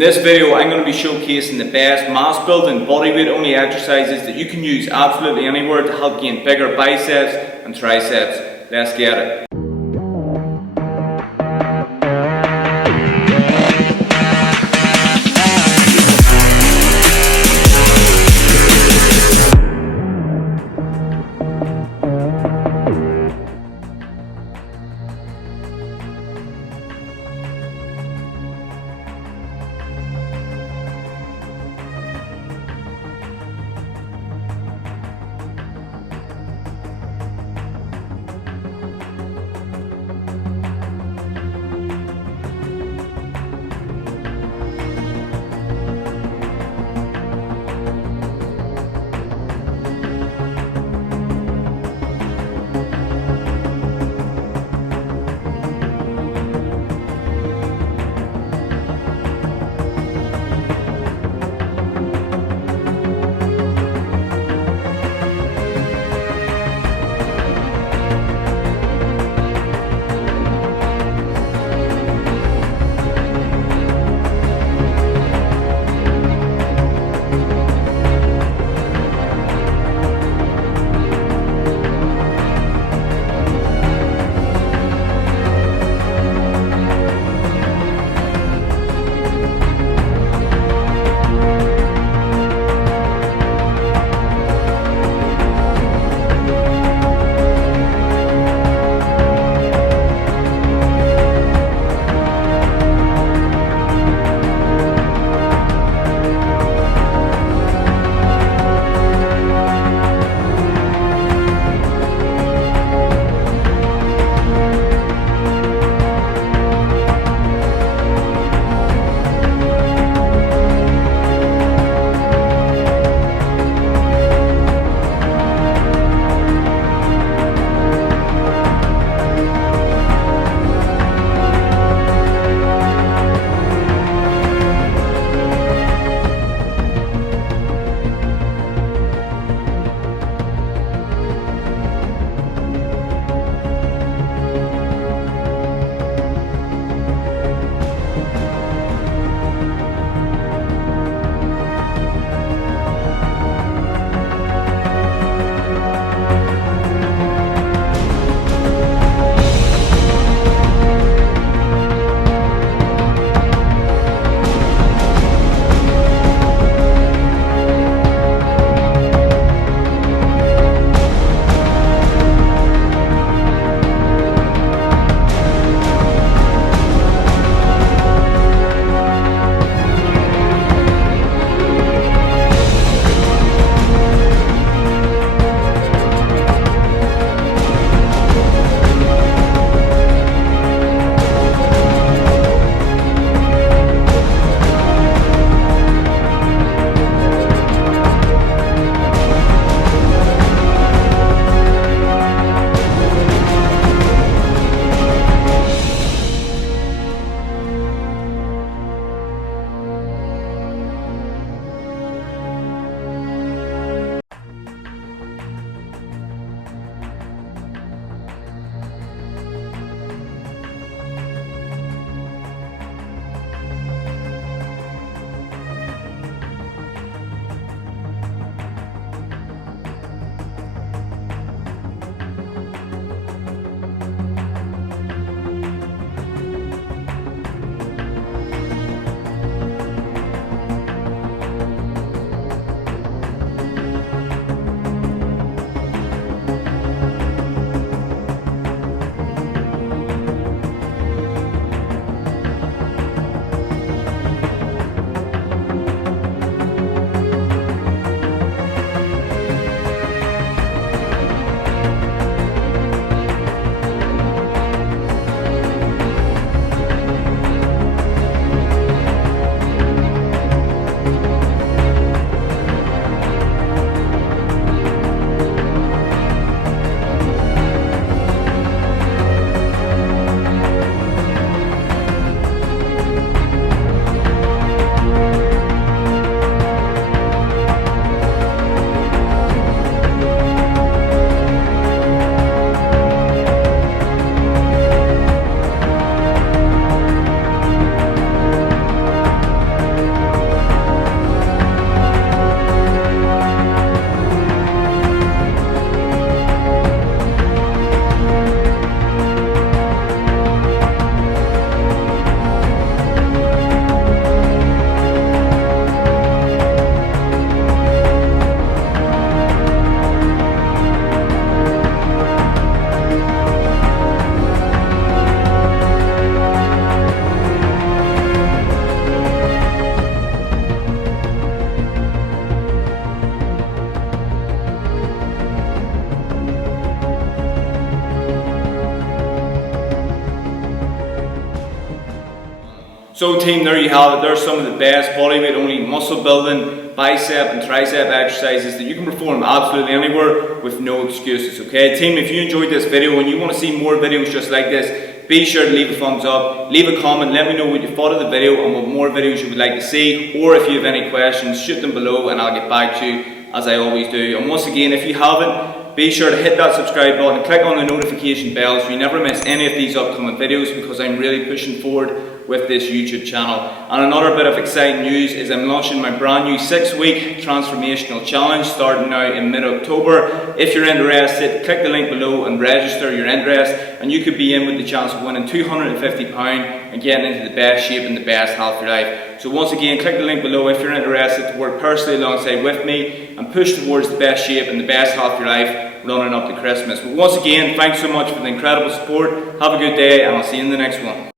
In this video, I'm going to be showcasing the best mass building bodyweight only exercises that you can use absolutely anywhere to help gain bigger biceps and triceps. Let's get it. So team, there you have it. There's some of the best bodyweight only muscle building, bicep and tricep exercises that you can perform absolutely anywhere with no excuses, okay? Team, if you enjoyed this video and you want to see more videos just like this, be sure to leave a thumbs up, leave a comment, let me know what you thought of the video and what more videos you would like to see, or if you have any questions, shoot them below and I'll get back to you as I always do. And once again, if you haven't, be sure to hit that subscribe button and click on the notification bell so you never miss any of these upcoming videos, because I'm really pushing forward with this YouTube channel. And another bit of exciting news is I'm launching my brand new 6-week transformational challenge starting now in mid-October. If you're interested, click the link below and register your interest, and you could be in with the chance of winning £250 and getting into the best shape and the best health of your life. So once again, click the link below if you're interested to work personally alongside with me and push towards the best shape and the best health of your life running up to Christmas. But once again, thanks so much for the incredible support. Have a good day and I'll see you in the next one.